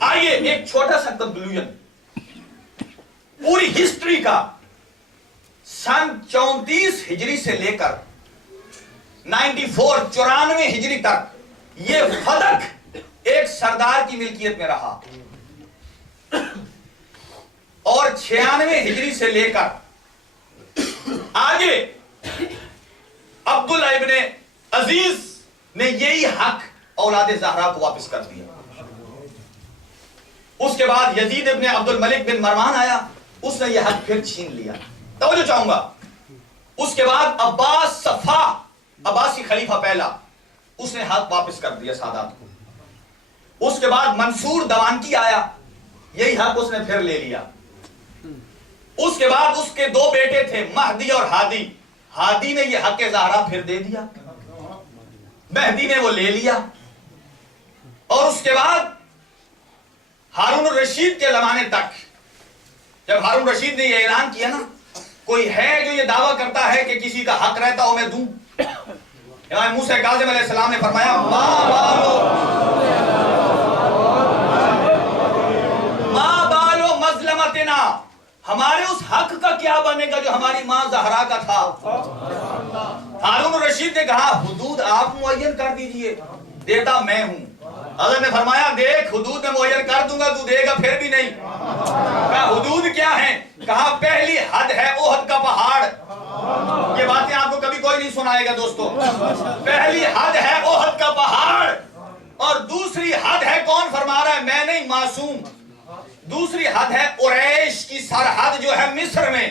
آئیے ایک چھوٹا سا کنکلوژن پوری ہسٹری کا. سن 34 ہجری سے لے کر 94 ہجری تک یہ فدق ایک سردار کی ملکیت میں رہا, اور 96 ہجری سے لے کر آگے عبداللہ ابن عزیز نے یہی حق اولاد زہرا کو واپس کر دیا. اس کے بعد یزید ابن عبد الملک بن مروان آیا, اس نے یہ حق پھر چھین لیا. توجہ چاہوں گا. اس کے بعد عباس صفا, عباسی خلیفہ پہلا, اس نے حق واپس کر دیا سادات کو. اس کے بعد منصور دوانکی آیا, یہی حق اس نے پھر لے لیا. اس کے بعد اس کے 2 بیٹے تھے مہدی اور ہادی, ہادی نے یہ حق زہرا پھر دے دیا, مہدی نے وہ لے لیا. اور اس کے بعد ہارون الرشید کے زمانے تک, جب ہارون الرشید نے یہ اعلان کیا نا, کوئی ہے جو یہ دعویٰ کرتا ہے کہ کسی کا حق رہتا ہو میں دوں, امام موسیٰ کاظم علیہ السلام نے فرمایا ما بالو مظلمتنا, ہمارے اس حق کا کیا بنے گا جو ہماری ماں زہرا کا تھا. ہارون الرشید نے کہا حدود آپ معین کر دیجئے, دیتا میں ہوں. حضرت نے فرمایا دیکھ حدود میں معین کر دوں گا, تو دے گا پھر بھی نہیں. کہا حدود کیا ہیں؟ کہا پہلی حد ہے احد کا پہاڑ. یہ باتیں آپ کو کبھی کوئی نہیں سنائے گا دوستو. پہلی حد ہے احد کا پہاڑ, اور دوسری حد ہے, کون فرما رہا ہے؟ میں نہیں, معصوم. دوسری حد ہے قریش کی سرحد جو ہے مصر میں,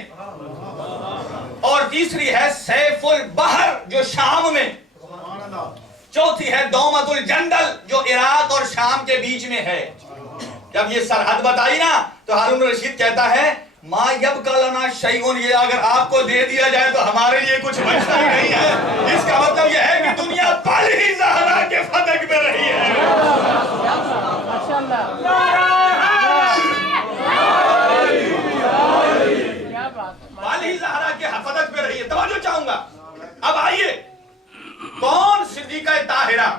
اور تیسری ہے سیف البحر جو شام میں, چوتھی ہے دومت الجندل جو عراق اور شام کے بیچ میں ہے. جب یہ سرحد بتائی نا تو ہارون الرشید کہتا ہے ما یبقى لنا شیء, یہ اگر آپ کو دے دیا جائے تو ہمارے لیے کچھ بچتا ہی نہیں ہے. اس کا مطلب یہ ہے کہ دنیا پل ہی زہرا کے فدق میں رہی ہے. پل ہی زہرا کے فدق میں رہی ہے. توجہ چاہوں گا. اب آئیے کون صدیقہ طاہرہ,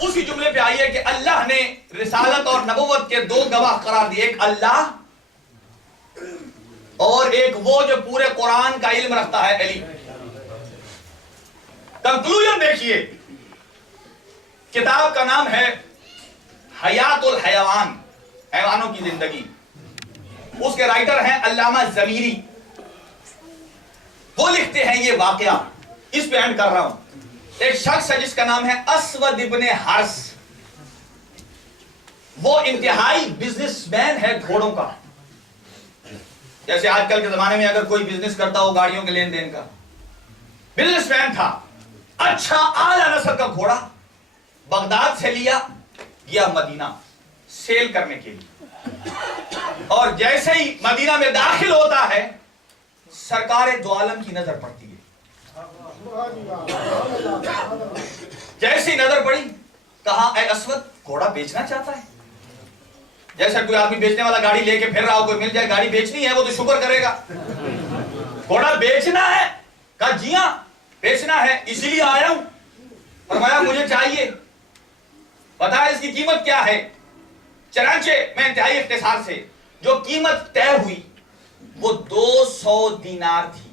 اسی جملے پہ آئیے کہ اللہ نے رسالت اور نبوت کے 2 گواہ قرار دیے, ایک اللہ اور ایک وہ جو پورے قرآن کا علم رکھتا ہے, علی. کنکلوژن دیکھیے, کتاب کا نام ہے حیات الحیوان, حیوانوں کی زندگی. اس کے رائٹر ہیں علامہ ضمیری. وہ لکھتے ہیں یہ واقعہ, اس پہ اینڈ کر رہا ہوں. ایک شخص ہے جس کا نام ہے اسود ابن حرس, وہ انتہائی بزنس مین ہے گھوڑوں کا. جیسے آج کل کے زمانے میں اگر کوئی بزنس کرتا ہو گاڑیوں کے لین دین کا, بزنس مین تھا. اچھا اعلیٰ نسل کا گھوڑا بغداد سے لیا, گیا مدینہ سیل کرنے کے لیے, اور جیسے ہی مدینہ میں داخل ہوتا ہے سرکار دو عالم کی نظر پڑتی ہے. جیسی نظر پڑی کہا اے اسود گھوڑا بیچنا چاہتا ہے؟ جیسا کوئی آدمی بیچنے والا گاڑی لے کے پھر رہا ہو, کوئی مل جائے گاڑی بیچنی ہے وہ تو شکر کرے گا. گھوڑا بیچنا ہے؟ کہا جی ہاں بیچنا ہے, اسی لیے آیا ہوں. فرمایا مجھے چاہیے, بتا اس کی قیمت کیا ہے. چنانچہ میں انتہائی اختصار سے جو قیمت طے ہوئی وہ 200 دینار تھی.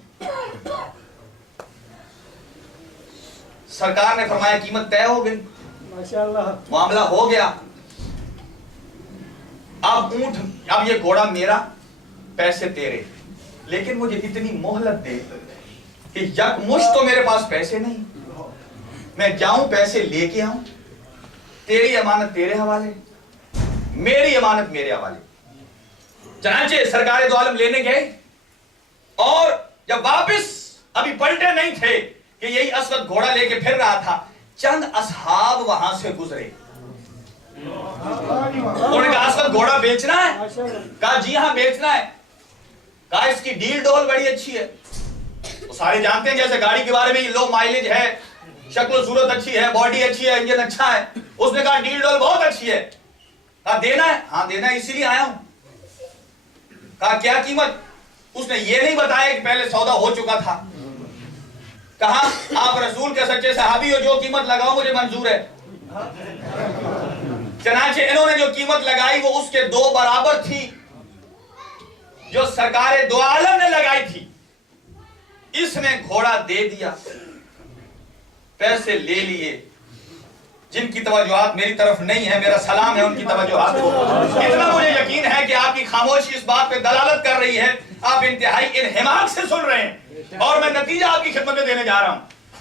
سرکار نے فرمایا قیمت طے ہو گئی, ماشاءاللہ معاملہ ہو گیا. اب اونٹ, اب یہ گھوڑا میرا, پیسے تیرے, لیکن مجھے اتنی مہلت دے کہ یک مشت تو میرے پاس پیسے نہیں, میں جاؤں پیسے لے کے آؤں, تیری امانت تیرے حوالے, میری امانت میرے حوالے. چنانچہ سرکار دو عالم لینے گئے, اور جب واپس ابھی پلٹے نہیں تھے کہ یہی اسود گھوڑا لے کے پھر رہا تھا, چند اصحاب وہاں سے گزرے. انہوں نے کہا اس وقت گھوڑا بیچنا ہے؟ کہا جی ہاں بیچنا ہے. کہا اس کی ڈیل ڈول بڑی اچھی ہے. وہ سارے جانتے ہیں جیسے گاڑی کے بارے میں لو مائلیج ہے, شکل و صورت اچھی ہے, باڈی اچھی ہے, انجن اچھا ہے. اس نے کہا ڈیل ڈول بہت اچھی ہے. کہا دینا ہے؟ ہاں دینا ہے, اسی لیے آیا ہوں. کہا کیا قیمت؟ اس نے یہ نہیں بتایا کہ پہلے سودا ہو چکا تھا. کہا آپ رسول کے سچے صحابی ہو, جو قیمت لگاؤ مجھے منظور ہے. چنانچہ انہوں نے جو قیمت لگائی وہ اس کے 2 برابر تھی جو سرکار دو عالم نے لگائی تھی. اس نے گھوڑا دے دیا, پیسے لے لیے. جن کی توجہات میری طرف نہیں ہے, میرا سلام ہے ان کی توجہات کو. اتنا مجھے یقین ہے کہ آپ کی خاموشی اس بات پہ دلالت کر رہی ہے, آپ انتہائی انہماک سے سن رہے ہیں. اور میں نتیجہ آپ کی خدمت میں دینے جا رہا ہوں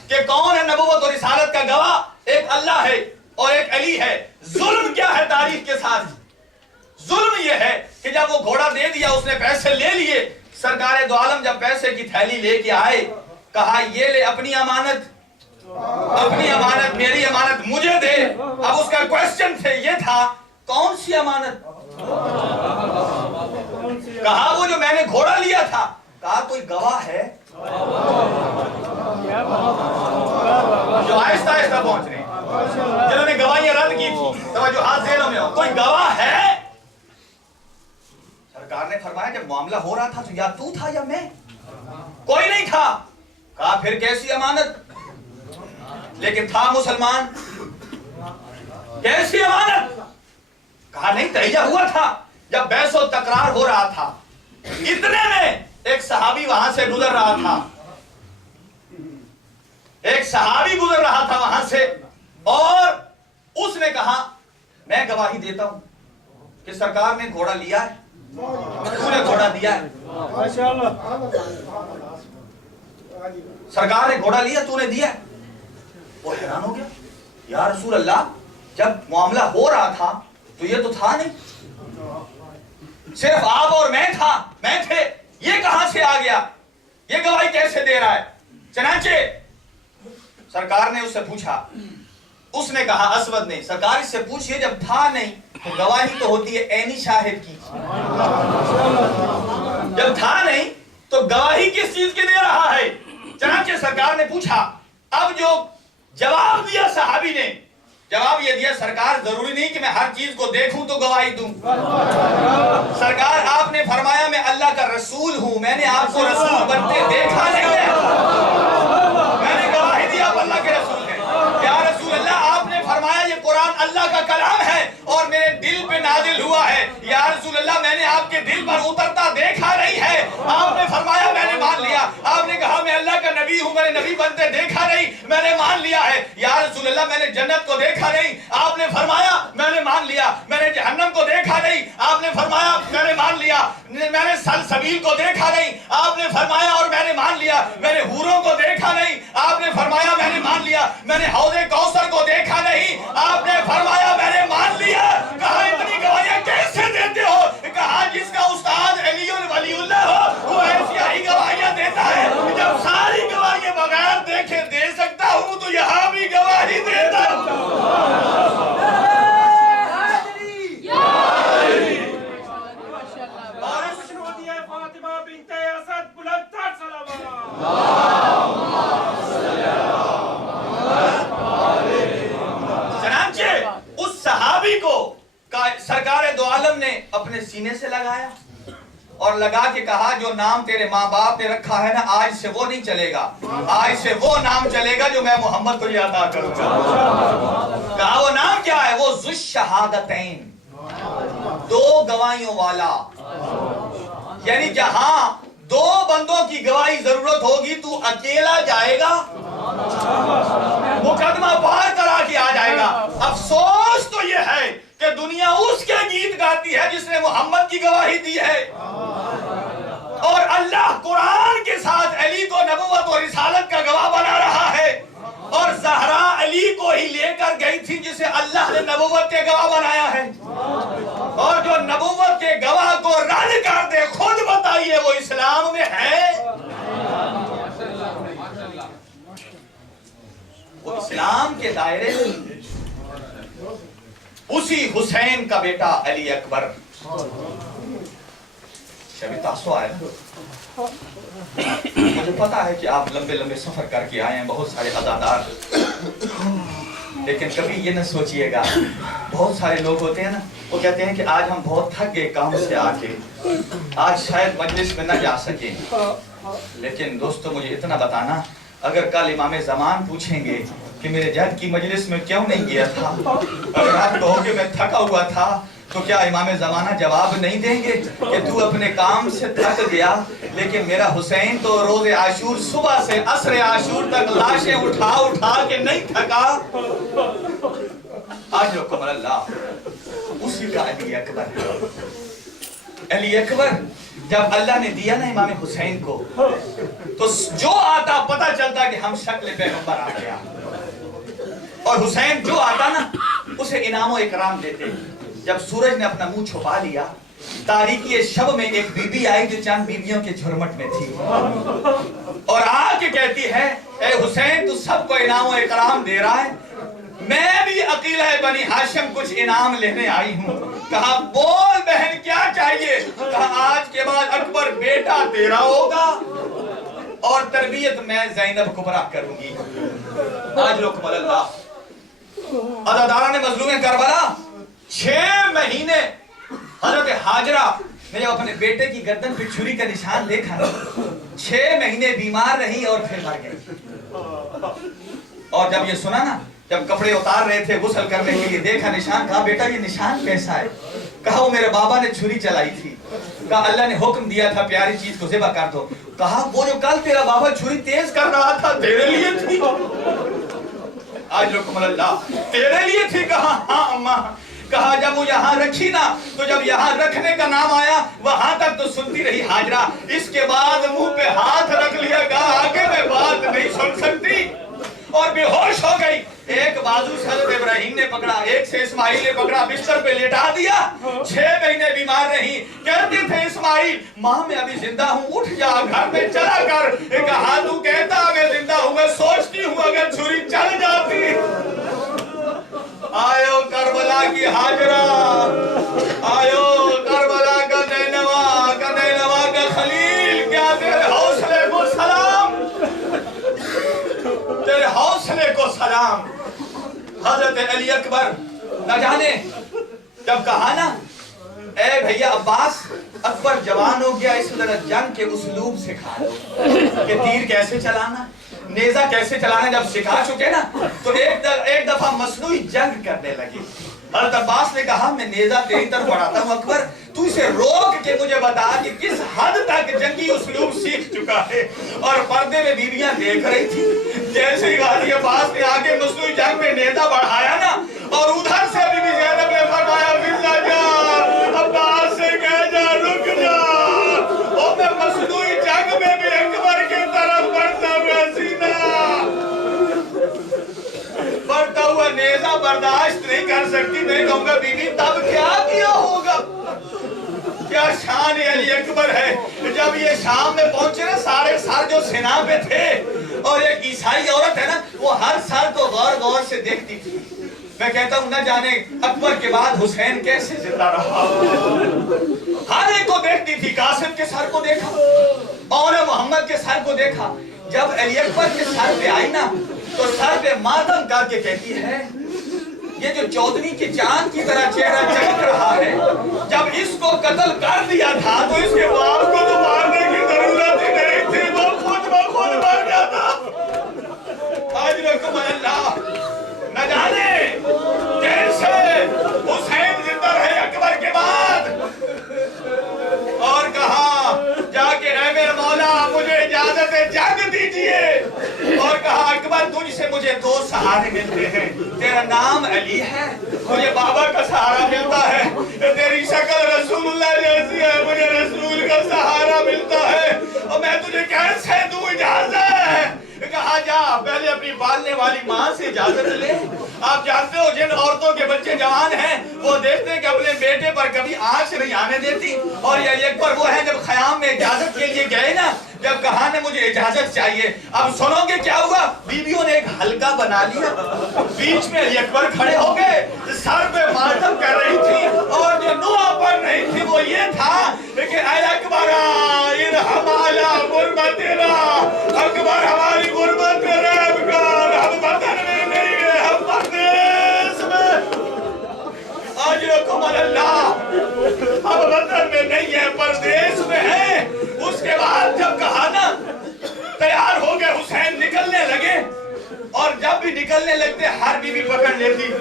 کہ کون ہے نبوت اور رسالت کا گواہ؟ ایک اللہ ہے اور ایک علی ہے. ظلم کیا ہے تاریخ کے ساتھ؟ ظلم یہ ہے کہ جب وہ گھوڑا دے دیا, اس نے پیسے لے لیے. سرکار دو عالم جب پیسے کی تھیلی لے کے آئے, کہا یہ لے اپنی امانت, اپنی امانت, میری امانت مجھے دے. اب اس کا کوشچن یہ تھا کون سی امانت؟ کہا وہ جو میں نے گھوڑا لیا تھا. کہا کوئی گواہ ہے؟ جو آہستہ آہستہ پہنچ رہے ہیں, جنہوں نے گواہیاں رد کی تھی, توجہات ذہنوں میں ہو, کوئی گواہ ہے؟ سرکار نے فرمایا جب معاملہ ہو رہا تھا تو یا تو تھا یا میں, کوئی نہیں تھا. کہا پھر کیسی امانت؟ لیکن تھا مسلمان. کیسی امانت؟ کہا نہیں تہیہ ہوا تھا جب بحث و تکرار ہو رہا تھا. اتنے میں ایک صحابی وہاں سے گزر رہا تھا, ایک صحابی گزر رہا تھا وہاں سے, اور اس نے کہا میں گواہی دیتا ہوں کہ سرکار نے گھوڑا لیا ہے, تو نے گھوڑا دیا ہے. سرکار نے گھوڑا لیا, تو نے دیا ہے. وہ حیران ہو گیا, یا رسول اللہ جب معاملہ ہو رہا تھا تو یہ تو تھا نہیں, صرف آپ اور میں تھے, یہ کہاں سے آ گیا, یہ گواہی کیسے دے رہا ہے؟ چنانچہ سرکار نے اس سے پوچھا, اس نے کہا اسود نے, سرکار اس سے پوچھئے جب تھا نہیں تو گواہی تو ہوتی ہے عینی شاہد کی, جب تھا نہیں تو گواہی کس چیز کی دے رہا ہے؟ چنانچہ سرکار نے پوچھا. اب جو جواب دیا صحابی نے, جواب یہ دیا سرکار ضروری نہیں کہ میں ہر چیز کو دیکھوں تو گواہی دوں. سرکار آپ نے فرمایا میں اللہ کا رسول ہوں, میں نے آپ کو رسول بنتے دیکھا نہیں ہے, میں نے گواہی دیا آپ اللہ کے رسول ہیں. یا رسول اللہ آپ نے فرمایا یہ قرآن اللہ کا کلام ہے اور میرے دل پہ نازل ہوا ہے. یا رسول اللہ میں نے آپ کے دل پر اترتا دیکھا نہیں ہے. آپ نے فرمایا میں نے مان لیا. آپ نے کہا میں اللہ کا نبی ہوں, میں نے نبی بنتے دیکھا نہیں, میں نے مان لیا ہے. یا رسول اللہ میں نے جنت کو دیکھا نہیں. آپ نے فرمایا میں نے مان لیا. میں نے جہنم کو دیکھا نہیں. آپ نے فرمایا میں نے مان لیا. میں نے سلسبیل کو دیکھا نہیں. آپ نے فرمایا اور میں نے مان لیا. میں نے حوروں کو دیکھا نہیں. آپ نے فرمایا میں نے مان لیا. میں نے حوض کوثر کو دیکھا نہیں. آپ نے فرمایا میں نے مان لیا. کہا اتنی گواہیاں کیسے دیتے ہو؟ کہا جس کا استاد علی ولی اللہ ہو وہ ایسی ہی گواہیاں دیتا ہے. جب ساری گواہیاں بغیر دیکھے دے سکتا ہوں تو یہاں بھی گواہی دیتا ہوں. سرکار دو عالم نے اپنے سینے سے لگایا اور لگا کے کہا جو نام تیرے ماں باپ نے رکھا ہے نا, آج سے وہ نہیں چلے گا, آج سے وہ نام چلے گا جو میں محمد کو عطا کروں گا. کہا وہ نام کیا ہے؟ وہ ذو الشہادتین, 2 گواہیوں والا. یعنی جہاں 2 بندوں کی گواہی ضرورت ہوگی تو اکیلا جائے گا, مقدمہ پار کرا کے آ جائے گا. افسوس تو یہ ہے کہ دنیا اس کے گیت گاتی ہے جس نے محمد کی گواہی دی ہے, اور اللہ قرآن کے ساتھ علی کو نبوت اور رسالت کا گواہ بنا رہا ہے, اور زہرا علی کو ہی لے کر گئی تھی جسے اللہ نے نبوت کے گواہ بنایا ہے. اور جو نبوت کے گواہ کو رد کر دے, خود بتائیے وہ اسلام میں ہے؟ وہ اسلام کے دائرے میں اسی حسین کا بیٹا علی اکبر. شبی تاسو آئے مجھے پتا ہے کہ آپ لمبے لمبے سفر کر کے آئے ہیں, بہت سارے عزادار, لیکن کبھی یہ نہ سوچئے گا, بہت سارے لوگ ہوتے ہیں نا, وہ کہتے ہیں کہ آج ہم بہت تھک گئے کام سے آ کے, آج شاید مجلس میں نہ جا سکیں. لیکن دوستو مجھے اتنا بتانا, اگر کل امام زمان پوچھیں گے کہ میرے جد کی مجلس میں کیوں نہیں گیا تھا, اگر آپ کہو کہ میں تھکا ہوا تھا, تو کیا امام زمانہ جواب نہیں دیں گے کہ تو اپنے کام سے تھک گیا, لیکن میرا حسین تو روز عاشور صبح سے عصر عاشور تک لاشیں اٹھا اٹھا کے نہیں تھکا. آج رکم اللہ اسی کا علی اکبر ہے. علی اکبر جب اللہ نے دیا نا امام حسین کو, تو جو آتا پتہ چلتا کہ ہم شکل پیغمبر آ گیا, اور حسین جو آتا نا اسے انعام و اکرام دیتے. جب سورج نے اپنا منہ چھپا لیا, تاریکی شب میں ایک بی بی آئی جو چند بیویوں کے جھرمٹ میں تھی, اور آ کے کہتی ہے اے حسین تو سب کو انعام و اکرام دے رہا ہے, میں بھی عقیلہ بنی ہاشم کچھ انعام لینے آئی ہوں. کہا بول بہن کیا چاہیے؟ کہا آج کے بعد اکبر بیٹا تیرا ہوگا اور تربیت میں زینب کبرا کروں گی. آج رکم اللہ عزادارہ نے مظلوم کربلا 6 مہینے حضرت حاجرہ نے جب اپنے بیٹے کی گردن پہ چھری کا نشان دیکھا, 6 مہینے بیمار رہی اور پھر مر گئی. اور جب یہ سنا نا, جب کپڑے اتار رہے تھے غسل کرنے کے لیے, دیکھا نشان, کہا بیٹا یہ نشان کیسا ہے؟ کہا وہ میرے بابا نے چھری چلائی تھی. کہا اللہ نے حکم دیا تھا پیاری چیز کو ذبح کر دو. کہا وہ جو کل تیرا بابا چھری تیز کر رہا تھا تیرے لیے تھی؟ آج رکم اللہ تیرے لیے تھی؟ کہا ہاں اماں. کہا جب وہ یہاں رکھی نا, تو جب یہاں رکھنے کا نام آیا وہاں تک تو سنتی رہی حاجرہ, اس کے بعد منہ پہ ہاتھ رکھ لیا, کہا آگے میں بات نہیں سن سکتی, اور بے ہوش ہو گئی. ایک بازو سے حضرت ابراہیم نے پکڑا, ایک سے اسماعیل نے پکڑا, بستر پہ لیٹا دیا. 6 مہینے بیمار رہی. کہتے تھے اسماعیل ماں میں ابھی زندہ ہوں, اٹھ جا گھر میں چلا کر. کہا تو کہتا میں زندہ ہوں, میں سوچتی ہوں اگر چھری چل جاتی. آئیو کربلا کی حاجرہ, آئیو کربلا کا نینوا کا خلیل, کیا تیرے حوصلے کو سلام, تیرے حوصلے کو سلام. حضرت علی اکبر نہ جانے جب کہا نا اے بھیا عباس, اکبر جوان ہو گیا, اس طرح جنگ کے اسلوب سکھا دو کہ تیر کیسے چلانا, نیزہ کیسے چلانا. جب سکھا چکے نا تو ایک دفعہ مصنوعی جنگ کرنے لگی. حضرت عباس نے کہا میں نیزہ تیری طرف بڑھاتا ہوں, اکبر تو اسے روک کے مجھے بتا کہ کس حد تک جنگی اسلوب سیکھ چکا ہے. اور پردے میں بیویاں دیکھ رہی تھی. جیسے ہی غازی عباس نے آگے مصنوعی جنگ میں نیزہ بڑھایا نا, اور ادھر سے بی بی زینب نے فرمایا مرزا جان عباس سے کہہ جا رک جا, اور میں مصنوعی جنگ میں بھی اکبر کی طرف بڑھتا ہوا سینہ بڑھتا ہوا نیزہ برداشت نہیں کر سکتی. میں کہوں گا بی بی تب کیا کیا ہوگا, کیا شان علی اکبر ہے. جب یہ شام میں پہنچے نا, سارے سر جو سنا پہ تھے, اور ایک عیسائی عورت ہے نا, وہ ہر سر کو غور غور سے دیکھتی تھی. میں کہتا ہوں نہ جانے اکبر کے بعد حسین کیسے زندہ رہا. ہر ایک کو دیکھتی تھی, قاسم کے سر کو دیکھا, اور محمد کے سر کو دیکھا. جب علی اکبر کے سر پہ آئی نا, تو سر پہ ماتم کر کے کہتی ہے یہ جو چودنی کے چاند کی طرح چہرہ چمک رہا ہے, جب اس کو قتل کر دیا تھا تو اس کے باپ کو تو مارنے کی ضرورت ہی نہیں تھی, وہ خود بخود مر جاتا. آج رکم اللہ نہ جانے کیسے حسین زندہ رہے اکبر کے بعد. اور کہا جا کے اے میرے مولا مجھے اجازت جنگ دیجئے, اور کہا اکبر تجھ سے مجھے 2 سہارے ملتے ہیں. تیرا نام علی ہے, مجھے بابا کا سہارا ملتا ہے. تیری شکل رسول اللہ جیسی ہے, مجھے رسول کا سہارا ملتا ہے. اور میں تجھے کیسے دوں اجازت؟ کہا جا پہلے اپنی پالنے والی ماں سے اجازت لے. آپ جانتے ہو جن عورتوں کے بچے جوان ہیں وہ دیکھتے ہیں کہ اپنے بیٹے پر کبھی آنچ نہیں آنے دیتی. اور یہ اکبر وہ ہے جب خیام میں اجازت کے لیے گئے نا, جب کہا نے مجھے اجازت چاہیے، اب سنو گے کیا ہوا؟ بیویوں نے ایک حلقہ بنا لیا، بیچ میں علی اکبر کھڑے ہو گئے، سر پہ ماتم کر رہی تھی، اور جو نوحہ پڑھ رہی تھی وہ یہ تھا کہ اے اکبر ارحم علی غربتنا، اکبر ہماری غربت میں رحم کر، ہم وطن میں نہیں ہیں، ہم پردیس میں، اجرکم اللہ، ہم وطن میں نہیں ہیں، پردیس میں ہیں۔ اس کے بعد جب کہا نا تیار ہو گئے، حسین نکلنے لگے، اور جب بھی نکلنے لگتے ہر بیوی پکڑ لیتی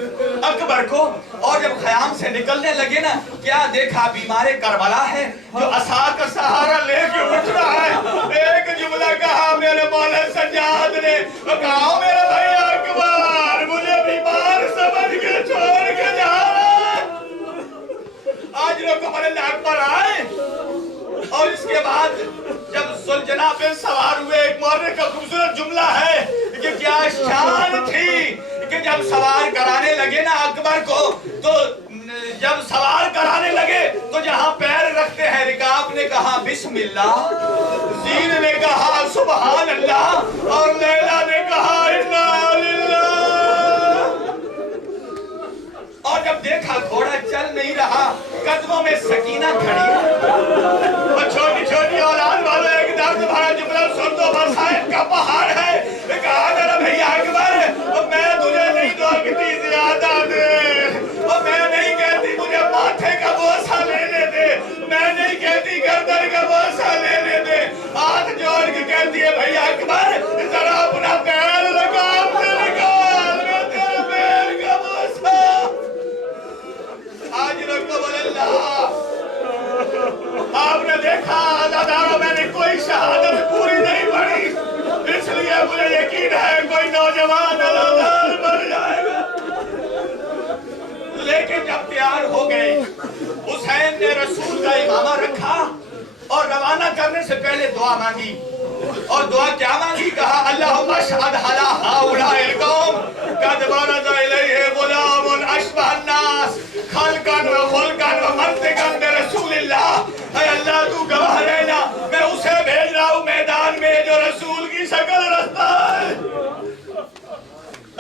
اکبر کو، اور جب خیام سے نکلنے لگے نا، کیا دیکھا؟ بیمار کربلا ہے جو عصا کا سہارا لے کے اٹھ رہا ہے، ایک جملہ کہا میرے مولا سجاد نے، کہا میرا بھائی اکبر مجھے بیمار سمجھ کے چھوڑ کے جا رہا ہے۔ آج رکم اللہ اکبر آئے، اور اس کے بعد جب ذوالجناح پہ سوار ہوئے، ایک مورخ کا خوبصورت جملہ ہے کہ کیا شان تھی کہ جب سوار کرانے لگے نا اکبر کو، تو جب سوار کرانے لگے تو جہاں پیر رکھتے ہیں رکاب نے کہا بسم اللہ، زین نے کہا سبحان اللہ، اور لیلا نے کہا انا للہ۔ اور جب دیکھا گھوڑا چل نہیں رہا، قدموں میں سکینہ کھڑی ہے، اور چھوٹی چھوٹی اولاد والوں ایک درد بھرا جملہ سن دو، مسائل کا پہاڑ ہے، کہا میرا بھیا اکبر میں تجھے نہیں دوگتی زیادہ دے، اور میں نہیں کہتی مجھے ماتھے کا بوسہ لینے دے، میں نہیں کہتی گردن کا بوسہ لینے دے، ہاتھ جوڑ کے کہتی ہے بھیا اکبر ذرا اپنا پیر رکاب سے نکال، میں تیرے پیر کا بوسہ۔ آج رکب اللہ، آپ نے دیکھا عزاداروں میں نے کوئی شہادت پوری نہیں پڑھی، اس لیے مجھے یقین ہے کوئی نوجوان عزادار بن جائے گا۔ لیکن جب تیار ہو گئے، حسین نے رسول کا امامہ رکھا اور روانہ کرنے سے پہلے دعا مانگی، اور دعا کیا مانگی؟ کہا اللہم اشہد علی ہؤلاء القوم قد برز الیہ غلام اشبہ الناس خلقا و خلقا و منطقا برسول اللہ۔ اے اللہ تو گواہ رہنا، میں اسے بھیج رہا ہوں میدان میں جو رسول کی شکل رکھتا ہے۔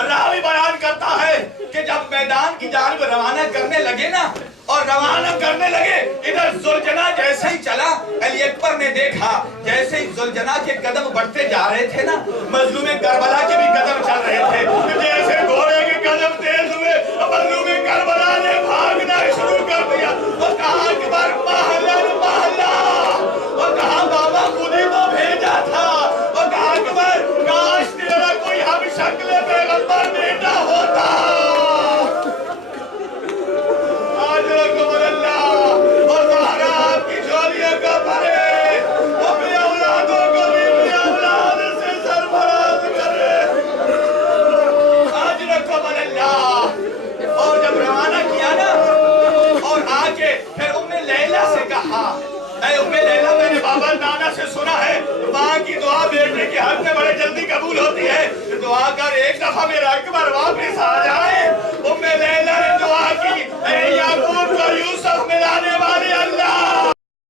راوی بیان کرتا ہے کہ جب میدان کی جانب روانہ کرنے لگے نا، اور روانہ کرنے لگے، ادھر ذوالجناح جیسے ہی چلا، علی اکبر نے دیکھا جیسے ہی ذوالجناح کے قدم بڑھتے جا رہے تھے نا، مظلوم کربلا کے بھی قدم چل رہے تھے، جیسے گھوڑے کے قدم تیز ہوئے، مظلوم کربلا نے بھاگنا شروع کر دیا، اور کہا اکبر محلن محلہ، اور کہا بابا خود ہی تو بھیجا تھا، اور کہا اکبر کاش تیرا کوئی ہم شکل پیغمبر بیٹا ہوتا۔ آج رکب اللہ، اور زہرا آپ کی جھولیوں کو بھرے، اپنی اولادوں کو بھی اپنی اولاد سے سرفراز کرے۔ آج رکب اللہ، اور جب روانہ کیا نا، اور آگے پھر لیلہ سے کہا اے لیلہ میں نے بابا نانا سے سنا ہے ماں کی دعا بیٹے کے حق میں بڑے جلدی قبول ہوتی ہے، دعا کر ایک دفعہ میرا اکبر واپس آ جائے۔